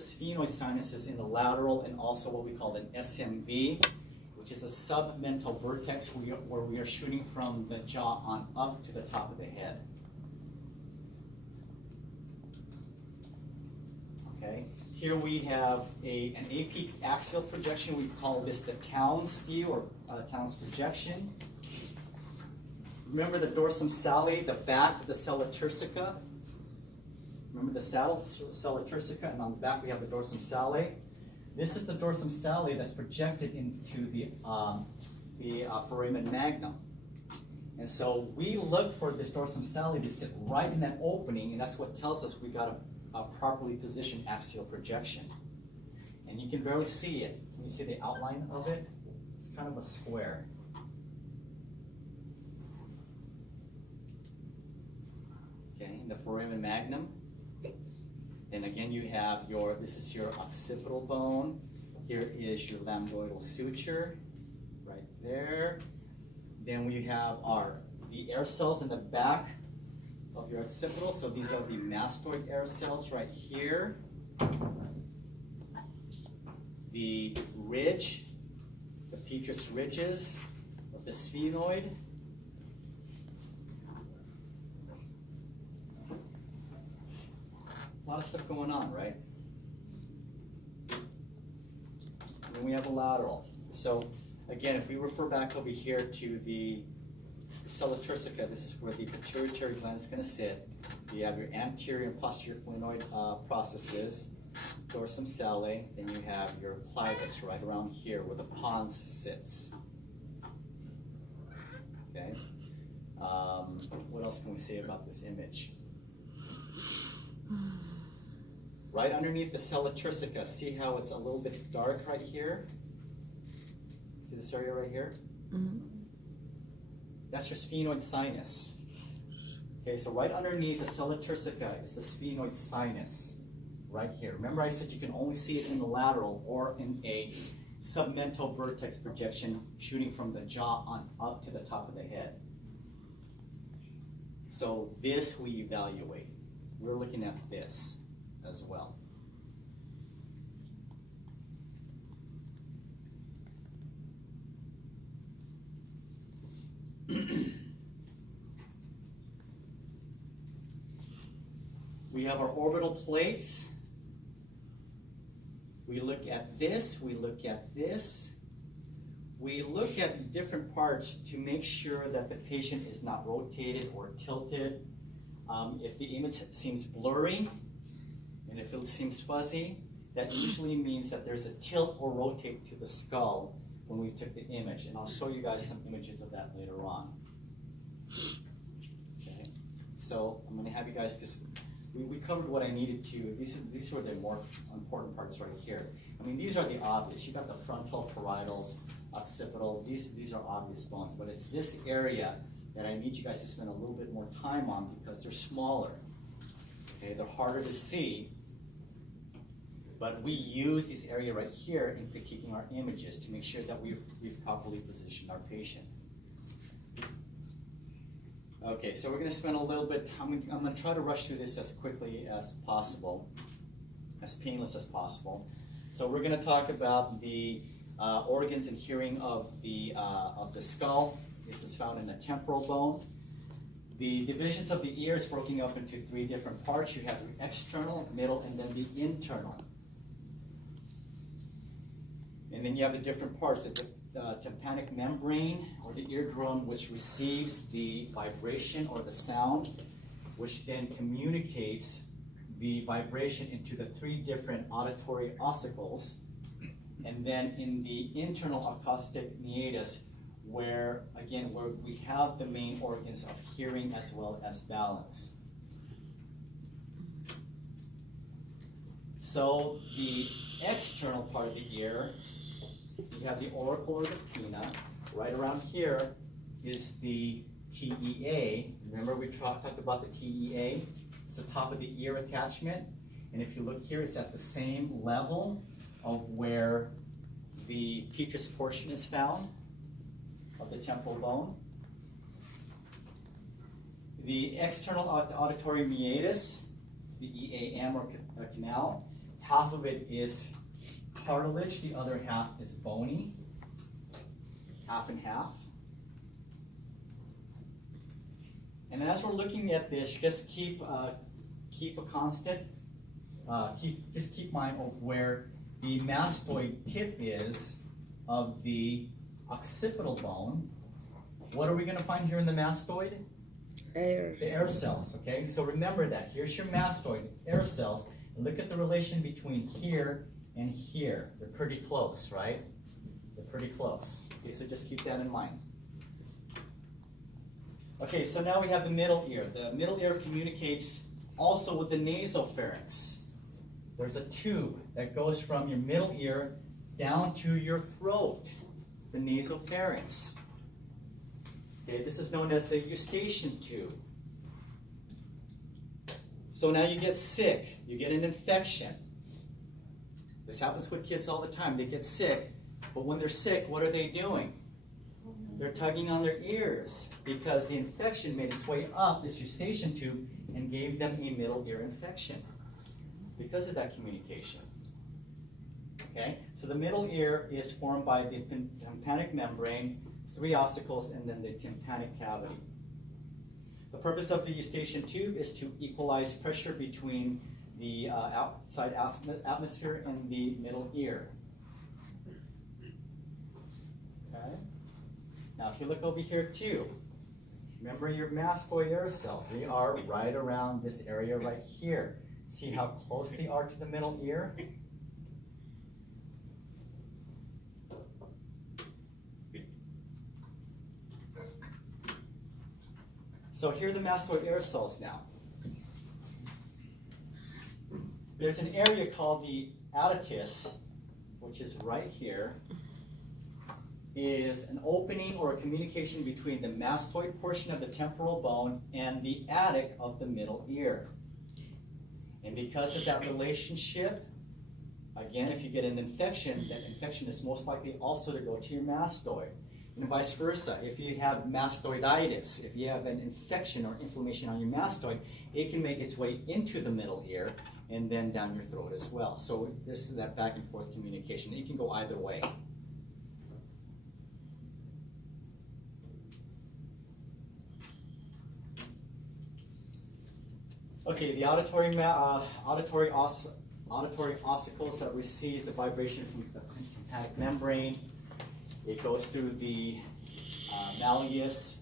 Sphenoid sinuses in the lateral and also what we call an SMV, which is a submental vertex where we are shooting from the jaw on up to the top of the head. Okay. Here we have an AP axial projection. We call this the Townes view or Townes projection. Remember the dorsum sali, the back of the sella turcica. Remember the sella turcica, and on the back we have the dorsum sali. This is the dorsum sali that's projected into the foramen magnum. And so we look for this dorsum sali to sit right in that opening, and that's what tells us we got a properly positioned axial projection. And you can barely see it. Can you see the outline of it? It's kind of a square. Okay, in the foramen magnum. And again, you have this is your occipital bone. Here is your lambdoidal suture, right there. Then we have the air cells in the back of your occipital. So these are the mastoid air cells right here. The ridge, the petrous ridges of the sphenoid. A lot of stuff going on, right? And then we have a lateral. So again, if we refer back over here to the sella turcica, this is where the pituitary gland is going to sit. You have your anterior and posterior glenoid processes, dorsum sali, then you have your clivus right around here where the pons sits. Okay. What else can we say about this image? Right underneath the sella turcica, see how it's a little bit dark right here? See this area right here? Mm-hmm. That's your sphenoid sinus. Okay, so right underneath the sella turcica is the sphenoid sinus, right here. Remember I said you can only see it in the lateral or in a submental vertex projection shooting from the jaw on up to the top of the head. So this we evaluate. We're looking at this as well. We have our orbital plates. We look at this, we look at this. We look at different parts to make sure that the patient is not rotated or tilted. If the image seems blurry, and if it seems fuzzy, that usually means that there's a tilt or rotate to the skull when we took the image. And I'll show you guys some images of that later on. Okay, so I'm going to have you guys just, we covered what I needed to. These were the more important parts right here. I mean, these are the obvious. You got the frontal, parietals, occipital. These are obvious bones, but it's this area that I need you guys to spend a little bit more time on because they're smaller. Okay, they're harder to see, but we use this area right here in critiquing our images to make sure that we've properly positioned our patient. Okay, so we're going to spend a little bit. I'm going to try to rush through this as quickly as possible, as painless as possible. So we're going to talk about the organs and hearing of the skull. This is found in the temporal bone. The divisions of the ear is broken up into 3 different parts. You have the external, middle, and then the internal. And then you have the different parts. The tympanic membrane, or the eardrum, which receives the vibration or the sound, which then communicates the vibration into the 3 different auditory ossicles. And then in the internal acoustic meatus, where we have the main organs of hearing as well as balance. So the external part of the ear, you have the auricle or the pinna. Right around here is the TEA. Remember we talked about the TEA? It's the top of the ear attachment. And if you look here, it's at the same level of where the petrous portion is found of the temporal bone. The external auditory meatus, the EAM or canal, half of it is cartilage, the other half is bony, half and half. And as we're looking at this, just keep a constant, just keep mind of where the mastoid tip is of the occipital bone. What are we going to find here in the mastoid? Air. The air cells, okay? So remember that. Here's your mastoid, air cells. And look at the relation between here and here. They're pretty close, right? They're pretty close. Okay, so just keep that in mind. Okay, so now we have the middle ear. The middle ear communicates also with the nasopharynx. There's a tube that goes from your middle ear down to your throat, the nasopharynx. Okay, this is known as the eustachian tube. So now you get sick, you get an infection. This happens with kids all the time. They get sick, but when they're sick, what are they doing? They're tugging on their ears because the infection made its way up this eustachian tube and gave them a middle ear infection because of that communication. Okay, so the middle ear is formed by the tympanic membrane, 3 ossicles, and then the tympanic cavity. The purpose of the eustachian tube is to equalize pressure between the outside atmosphere and the middle ear. Okay. Now if you look over here too, remember your mastoid air cells. They are right around this area right here. See how close they are to the middle ear? So here are the mastoid air cells now. There's an area called the adductus, which is right here, is an opening or a communication between the mastoid portion of the temporal bone and the adduct of the middle ear. And because of that relationship, again, if you get an infection, that infection is most likely also to go to your mastoid. And vice versa. If you have mastoiditis, if you have an infection or inflammation on your mastoid, it can make its way into the middle ear and then down your throat as well. So this is that back and forth communication. It can go either way. Okay, the auditory ossicles that receives the vibration from the tympanic membrane. It goes through the malleus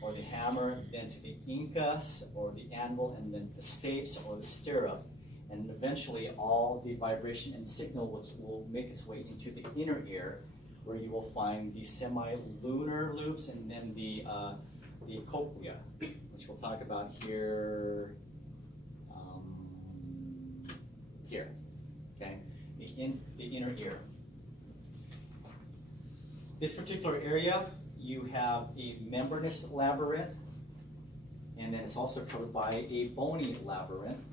or the hammer, then to the incus or the anvil, and then the stapes or the stirrup. And eventually all the vibration and signal which will make its way into the inner ear, where you will find the semilunar loops and then the cochlea, which we'll talk about here. Okay, the inner ear. This particular area, you have a membranous labyrinth, and then it's also covered by a bony labyrinth.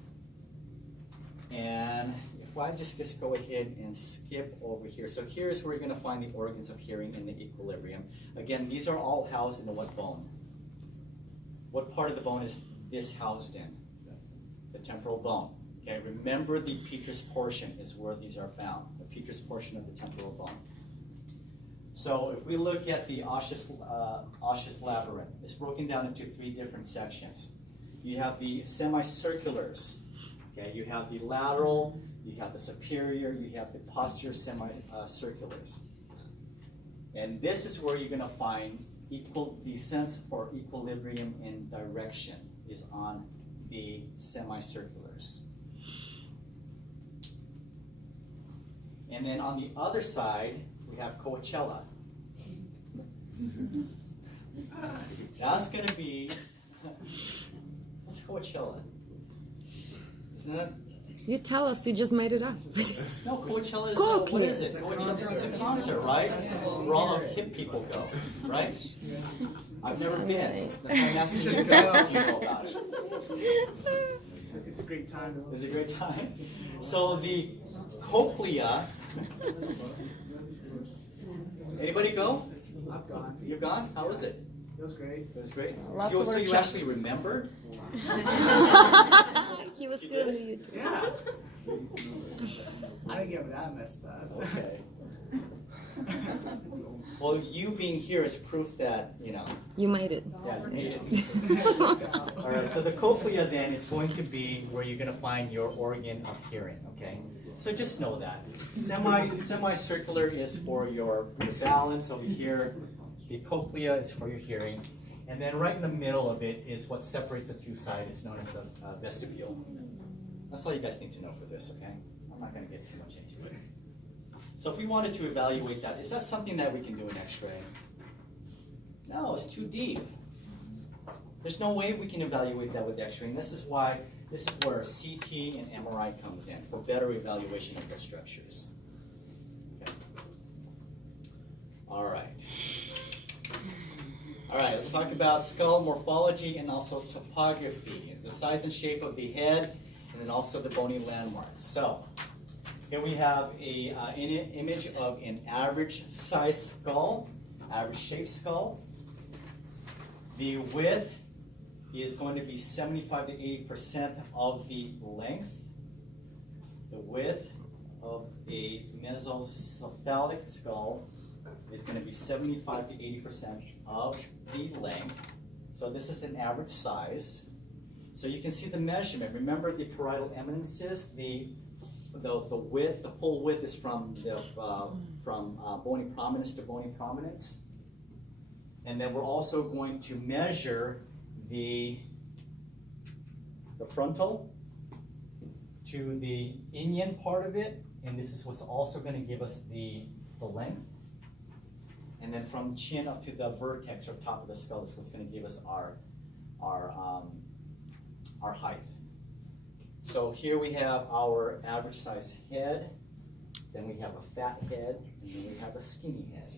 And if I just go ahead and skip over here. So here's where you're going to find the organs of hearing in the equilibrium. Again, these are all housed in what bone? What part of the bone is this housed in? The temporal bone. Okay, remember the petrous portion is where these are found, the petrous portion of the temporal bone. So if we look at the osseous labyrinth, it's broken down into 3 different sections. You have the semicirculars. Okay, you have the lateral, you have the superior, you have the posterior semicirculars. And this is where you're going to find the sense for equilibrium and direction is on the semicirculars. And then on the other side, we have Coachella. That's going to be, what's Coachella? Isn't that? You tell us, you just made it up. No, Coachella is, what is it? Coachella is a concert, right? Where all the hip people go, right? I've never been. That's why I'm asking you guys if you know about it. It's a great time. It's a great time. So the cochlea. Anybody go? I've gone. You've gone? How was it? It was great. It was great. Lots So of you workshop. actually remembered? He was still in the YouTube. Yeah. I didn't get that messed up. Okay. Well, you being here is proof that, You made it. yeah, you made it. All right, so the cochlea then is going to be where you're going to find your organ of hearing, okay? So just know that. Semicircular is for your balance over here. The cochlea is for your hearing. And then right in the middle of it is what separates the two sides. It's known as the vestibule. That's all you guys need to know for this, okay? I'm not going to get too much into it. So if we wanted to evaluate that, is that something that we can do in X-ray? No, it's too deep. There's no way we can evaluate that with X-ray, and this is where CT and MRI comes in for better evaluation of the structures. Okay. All right. All right, let's talk about skull morphology and also topography, the size and shape of the head, and then also the bony landmarks. So here we have an image of an average size skull, average shaped skull. The width is going to be 75 to 80% of the length. The width of a mesocephalic skull is going to be 75 to 80% of the length. So this is an average size. So you can see the measurement. Remember the parietal eminences, the width, the full width is from bony prominence to bony prominence. And then we're also going to measure the frontal to the inion part of it, and this is what's also going to give us the length. And then from chin up to the vertex or top of the skull is what's going to give us our height. So here we have our average size head, then we have a fat head, and then we have a skinny head.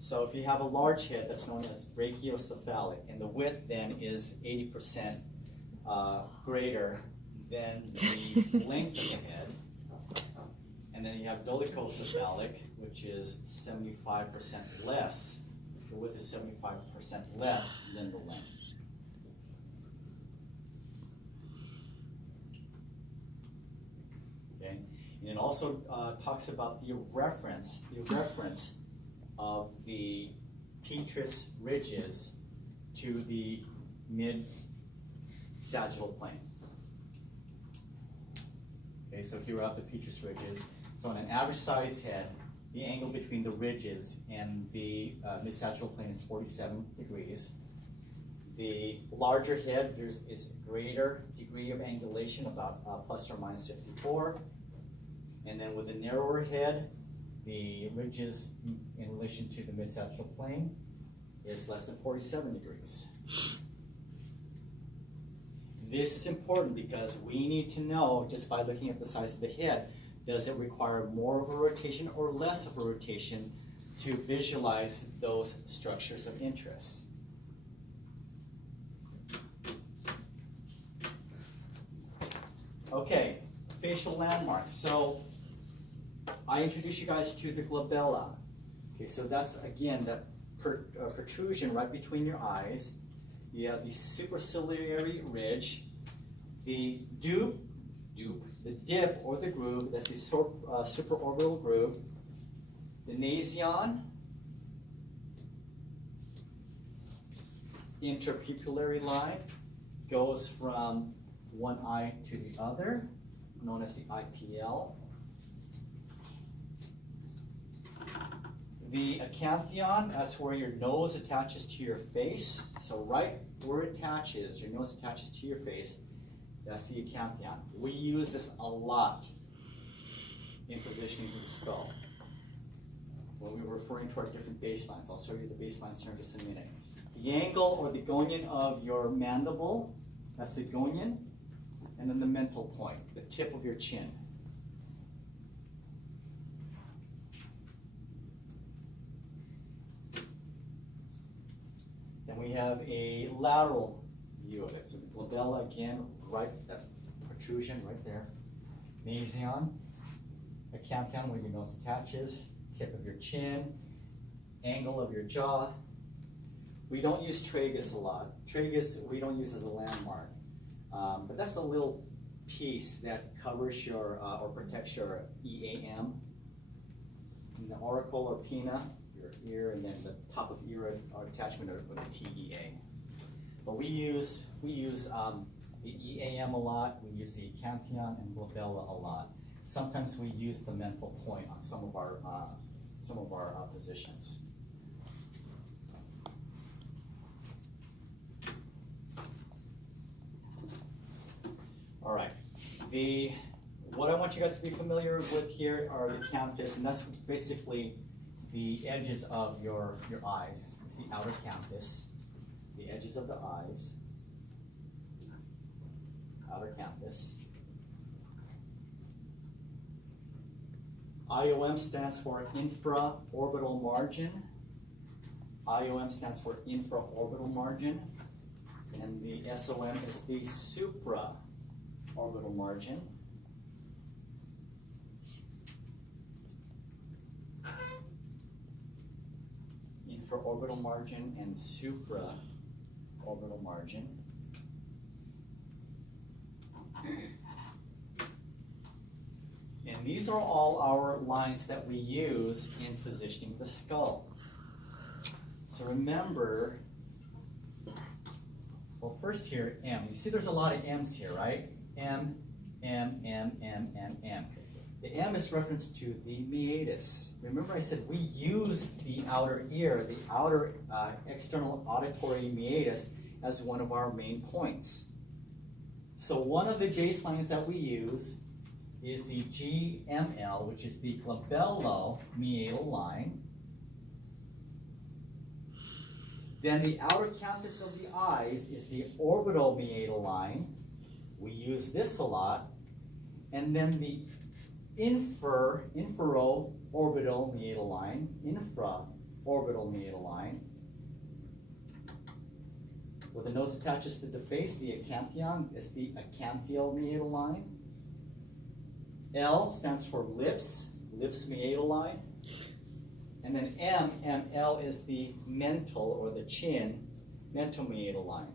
So if you have a large head, that's known as brachiocephalic, and the width then is 80% greater than the length of the head. And then you have dolichocephalic, which is 75% less. The width is 75% less than the length. Okay, and it also talks about the reference of the petrous ridges to the mid-sagittal plane. Okay, so here we have the petrous ridges. So on an average sized head, the angle between the ridges and the mid-sagittal plane is 47 degrees. The larger head, is a greater degree of angulation, about plus or minus 54. And then with the narrower head, the ridges in relation to the mid-sagittal plane is less than 47 degrees. This is important because we need to know, just by looking at the size of the head, does it require more of a rotation or less of a rotation to visualize those structures of interest? Okay, facial landmarks. So I introduced you guys to the glabella. Okay, so that's, again, that protrusion right between your eyes. You have the superciliary ridge, the the dip or the groove, that's the supraorbital groove, the nasion, interpupillary line goes from one eye to the other, known as the IPL. The acanthion, that's where your nose attaches to your face. So right where it attaches, your nose attaches to your face, that's the acanthion. We use this a lot in positioning the skull when we were referring to our different baselines. I'll show you the baselines here in just a minute. The angle or the gonion of your mandible, that's the gonion, and then the mental point, the tip of your chin. Then we have a lateral view of it. So the glabella, again, right, that protrusion right there. Nasion, acanthion where your nose attaches, tip of your chin, angle of your jaw. We don't use tragus a lot. Tragus we don't use as a landmark, but that's the little piece that covers your or protects your EAM. And the auricle or pinna, your ear, and then the top of ear attachment with the TEA. But we use the EAM a lot. We use the cantillon and glabella a lot. Sometimes we use the mental point on some of our positions. All right. What I want you guys to be familiar with here are the canthus, and that's basically the edges of your eyes. It's the outer canthus, the edges of the eyes, outer canthus. IOM stands for infraorbital margin. IOM stands for infraorbital margin, and the SOM is the supraorbital margin. Infraorbital margin and supraorbital margin. And these are all our lines that we use in positioning the skull. So remember, well, first here, M. You see there's a lot of M's here, right? M, M, M, M, M, M. The M is reference to the meatus. Remember I said we use the outer ear, the outer external auditory meatus, as one of our main points. So one of the baselines that we use is the GML, which is the glabello-meatal line. Then the outer canthus of the eyes is the orbital meatal line. We use this a lot. And then the infraorbital meatal line, where the nose attaches to the face, the acanthion is the acanthial meatal line. L stands for lips meatal line. And then ML is the mental or the chin, mental meatal line.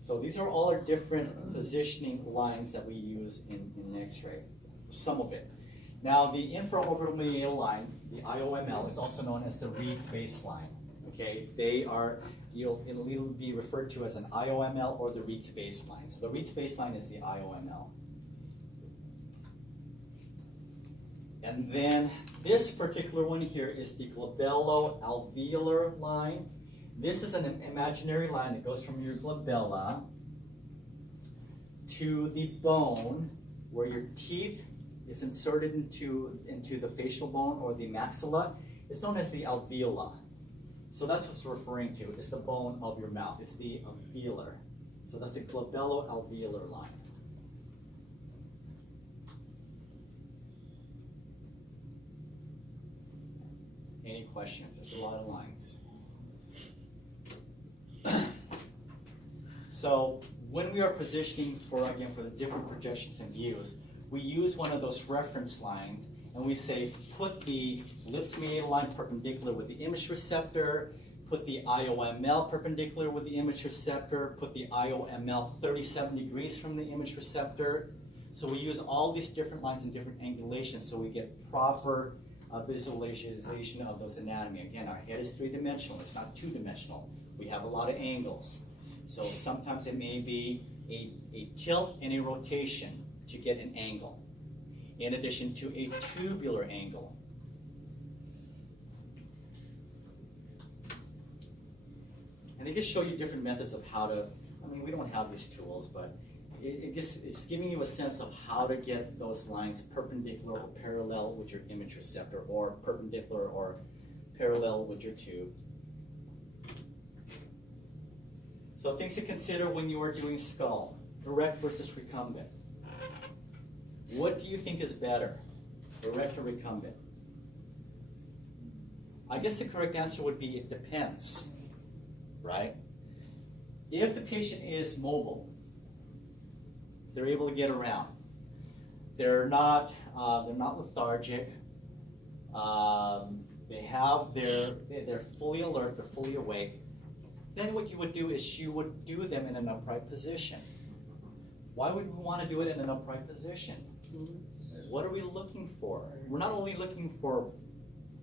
So these are all our different positioning lines that we use in X-ray, some of it. Now the infraorbital meatal line, the IOML, is also known as the Reed's baseline. Okay, it'll be referred to as an IOML or the Reed's baseline. So the Reed's baseline is the IOML. And then this particular one here is the glabello-alveolar line. This is an imaginary line that goes from your glabella to the bone where your teeth is inserted into the facial bone or the maxilla. It's known as the alveola. So that's what it's referring to. It's the bone of your mouth. It's the alveolar. So that's the glabello-alveolar line. Any questions? There's a lot of lines. So when we are positioning for the different projections and views, we use one of those reference lines and we say put the lips meatal line perpendicular with the image receptor, put the IOML perpendicular with the image receptor, put the IOML 37 degrees from the image receptor. So we use all these different lines and different angulations so we get proper visualization of those anatomy. Again, our head is three-dimensional, it's not two-dimensional. We have a lot of angles. So sometimes it may be a tilt and a rotation to get an angle, in addition to a tubular angle. And they just show you different methods of how to, we don't have these tools, but it's giving you a sense of how to get those lines perpendicular or parallel with your image receptor, or perpendicular or parallel with your tube. So things to consider when you are doing skull, erect versus recumbent. What do you think is better, erect or recumbent? I guess the correct answer would be it depends, right? If the patient is mobile, they're able to get around. They're not lethargic. They're fully alert. They're fully awake. then what you would do is you would do them in an upright position. Why would we want to do it in an upright position? What are we looking for? We're not only looking for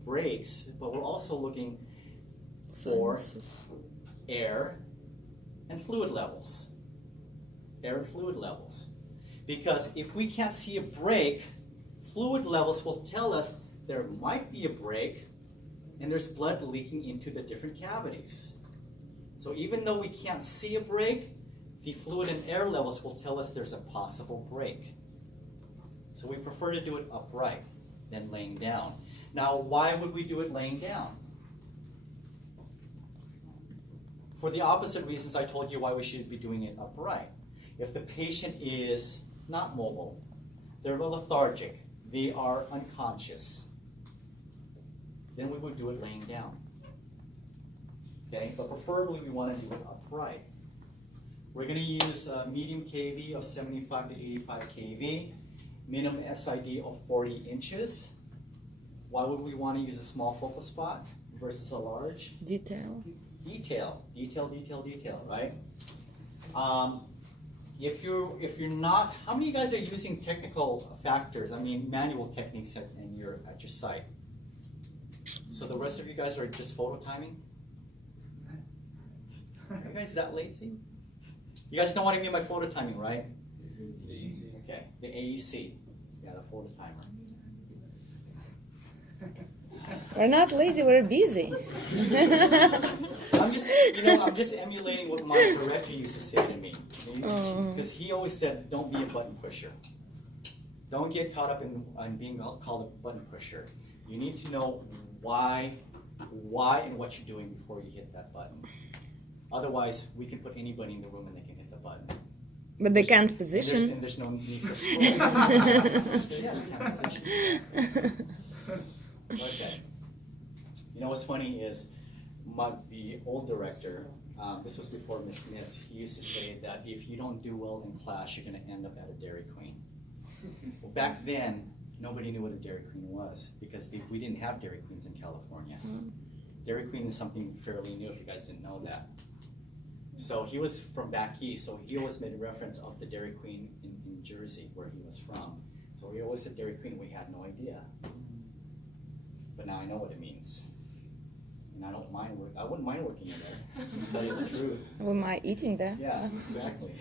breaks, but we're also looking for air and fluid levels. Air and fluid levels. Because if we can't see a break, fluid levels will tell us there might be a break and there's blood leaking into the different cavities. So even though we can't see a break, the fluid and air levels will tell us there's a possible break. So we prefer to do it upright than laying down. Now, why would we do it laying down? For the opposite reasons I told you why we should be doing it upright. If the patient is not mobile, they're lethargic, they are unconscious, then we would do it laying down. Okay, but preferably we want to do it upright. We're going to use a medium kV of 75 to 85 kV, minimum SID of 40 inches. Why would we want to use a small focal spot versus a large? Detail. Detail, right? If you're not, how many of you guys are using technical factors? I mean, manual techniques at your site. So the rest of you guys are just photo timing? Are you guys that lazy? You guys know what I mean by photo timing, right? Okay, the AEC. Yeah, the photo timer. We're not lazy, we're busy. I'm just emulating what my director used to say to me. Because he always said, don't be a button pusher. Don't get caught up in being called a button pusher. You need to know why and what you're doing before you hit that button. Otherwise, we can put anybody in the room and they can hit the button. But they can't position. And there's no need for scroll. Yeah, they can't position. Okay. You know what's funny is the old director, this was before Miss Miss, he used to say that if you don't do well in class, you're going to end up at a Dairy Queen. Well, back then, nobody knew what a Dairy Queen was because we didn't have Dairy Queens in California. Dairy Queen is something fairly new if you guys didn't know that. So he was from back east, so he always made reference of the Dairy Queen in Jersey, where he was from. So he always said Dairy Queen, we had no idea. But now I know what it means. And I wouldn't mind working in there, to tell you the truth. Well, my eating there. Yeah, exactly.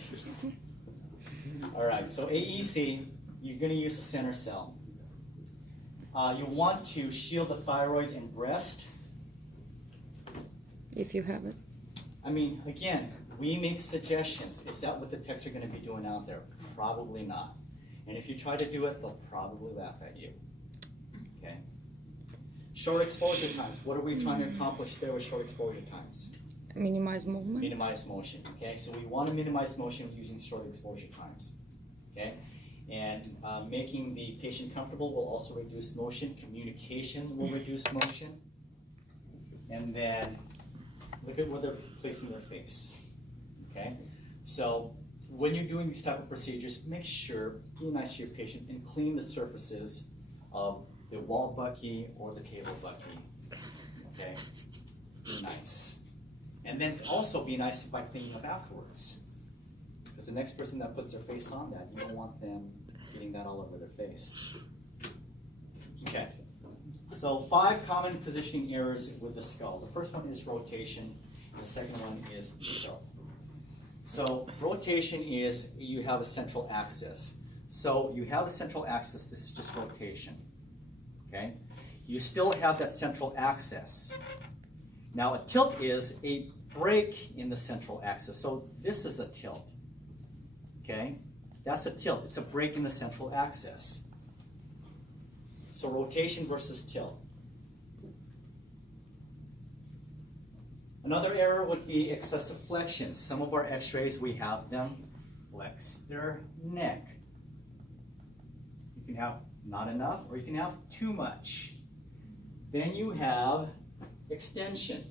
All right, so AEC, you're going to use the center cell. You want to shield the thyroid and breast. If you have it. I mean, again, we make suggestions. Is that what the techs are going to be doing out there? Probably not. And if you try to do it, they'll probably laugh at you. Okay? Short exposure times. What are we trying to accomplish there with short exposure times? Minimize movement. Minimize motion. Okay? So we want to minimize motion using short exposure times. Okay? And making the patient comfortable will also reduce motion. Communication will reduce motion. And then look at where they're placing their face. Okay? So when you're doing these type of procedures, make sure, be nice to your patient and clean the surfaces of the wall bucky or the table bucky. Okay? Be nice. And then also be nice by cleaning up afterwards. Because the next person that puts their face on that, you don't want them getting that all over their face. Okay. So 5 common positioning errors with the skull. The first one is rotation. The second one is tilt. So rotation is you have a central axis. So you have a central axis. This is just rotation. Okay. You still have that central axis. Now a tilt is a break in the central axis. So this is a tilt. Okay. That's a tilt. It's a break in the central axis. So rotation versus tilt. Another error would be excessive flexion. Some of our x-rays, we have them flex their neck. You can have not enough or you can have too much. Then you have extension.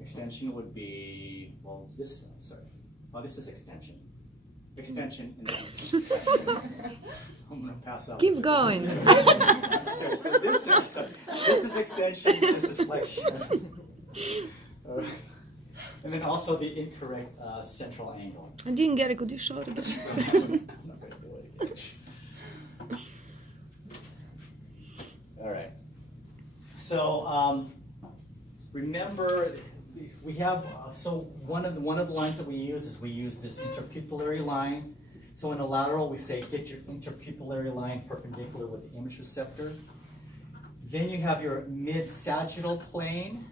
Extension would be, well, this is extension. Extension and then I'm going to pass out. Keep going. Okay, so this is extension, this is flexion. And then also the incorrect central angle. I didn't get it. Could you show it again? I'm not gonna do it again. All right. So remember, we have so one of the lines that we use is we use this interpupillary line. So in a lateral, we say get your interpupillary line perpendicular with the image receptor. Then you have your mid-sagittal plane,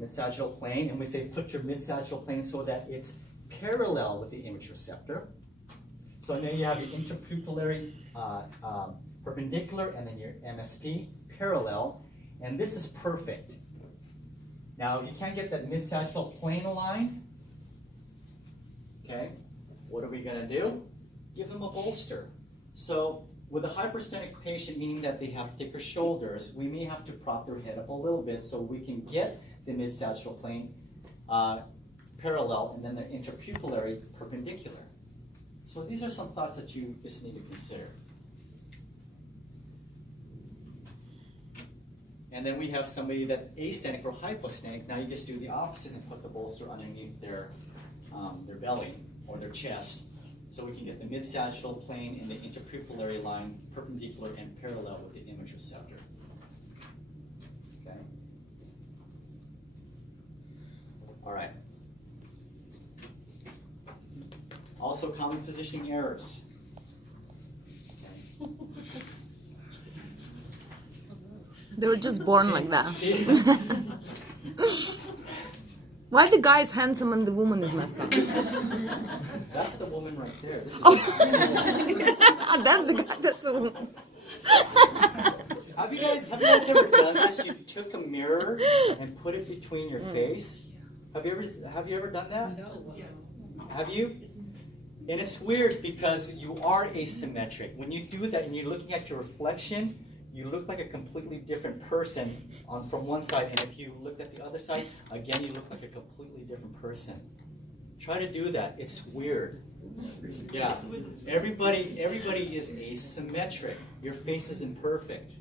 and we say put your mid-sagittal plane so that it's parallel with the image receptor. So now you have your interpupillary perpendicular, and then your MSP parallel, and this is perfect. Now, if you can't get that mid-sagittal plane aligned, okay, what are we going to do? Give them a bolster. So with a hyperstenic patient, meaning that they have thicker shoulders, we may have to prop their head up a little bit so we can get the mid-sagittal plane parallel and then the interpupillary perpendicular. So these are some thoughts that you just need to consider. And then we have somebody that astenic or hypostenic. Now you just do the opposite and put the bolster underneath their belly or their chest, so we can get the mid-sagittal plane and the interpupillary line perpendicular and parallel with the image receptor. Okay. All right. Also, common positioning errors. Okay. They were just born like that. Why the guy is handsome and the woman is messed up? That's the woman right there. This is That's the guy. That's the woman. Have you guys ever done this? You took a mirror and put it between your face. Have you ever done that? No. Yes. Have you? And it's weird because you are asymmetric. When you do that and you're looking at your reflection, you look like a completely different person from one side, and if you looked at the other side, again, you look like a completely different person. Try to do that. It's weird. Yeah. Everybody is asymmetric. Your face is imperfect.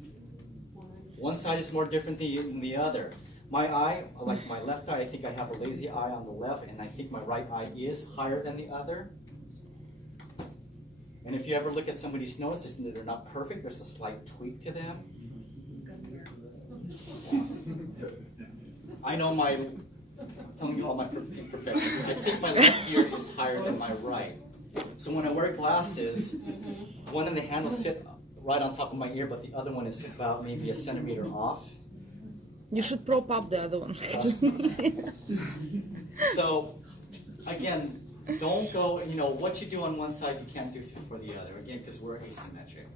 One side is more different than the other. My eye, like my left eye, I think I have a lazy eye on the left, and I think my right eye is higher than the other. And if you ever look at somebody's nose, they're not perfect. There's a slight tweak to them. I know I'm telling you all my imperfections. I think my left ear is higher than my right. So when I wear glasses, one of the handles sit right on top of my ear, but the other one is about maybe a centimeter off. You should prop up the other one. So, again, don't go, what you do on one side, you can't do for the other. Again, because we're asymmetric.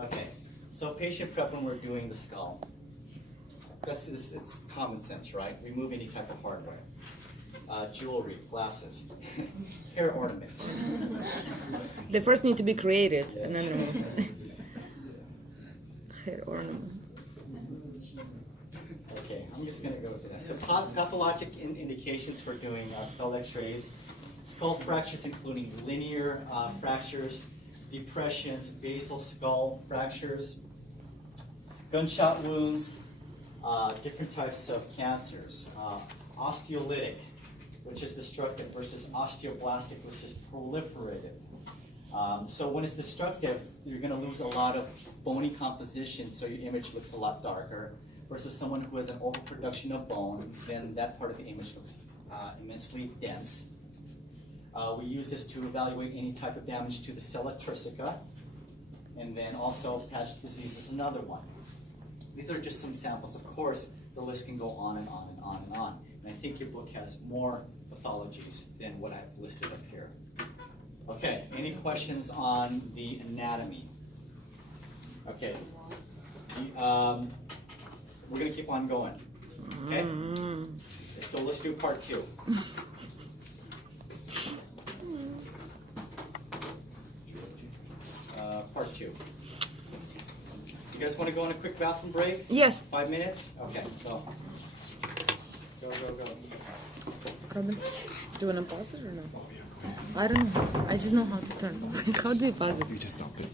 Okay, so patient prep when we're doing the skull. It's common sense, right? Remove any type of hardware. Jewelry, glasses, hair ornaments. They first need to be created and then removed. Hair ornament. Okay, I'm just going to go with that. So pathologic indications for doing skull x-rays. Skull fractures including linear fractures, depressions, basal skull fractures, gunshot wounds, different types of cancers, osteolytic, which is destructive, versus osteoblastic, which is proliferative. So when it's destructive, you're going to lose a lot of bony composition, so your image looks a lot darker, versus someone who has an overproduction of bone, then that part of the image looks immensely dense. We use this to evaluate any type of damage to the sella turcica, and then also patch disease is another one. These are just some samples. Of course, the list can go on and on and on and on. And I think your book has more pathologies than what I've listed up here. Okay, any questions on the anatomy? Okay, we're going to keep on going. Okay? So let's do part 2. Part 2. You guys want to go on a quick bathroom break? Yes. 5 minutes? Okay, go. Go. Robin, do you want to pause it or no? I don't know. I just know how to turn. How do you pause it? You just stop it.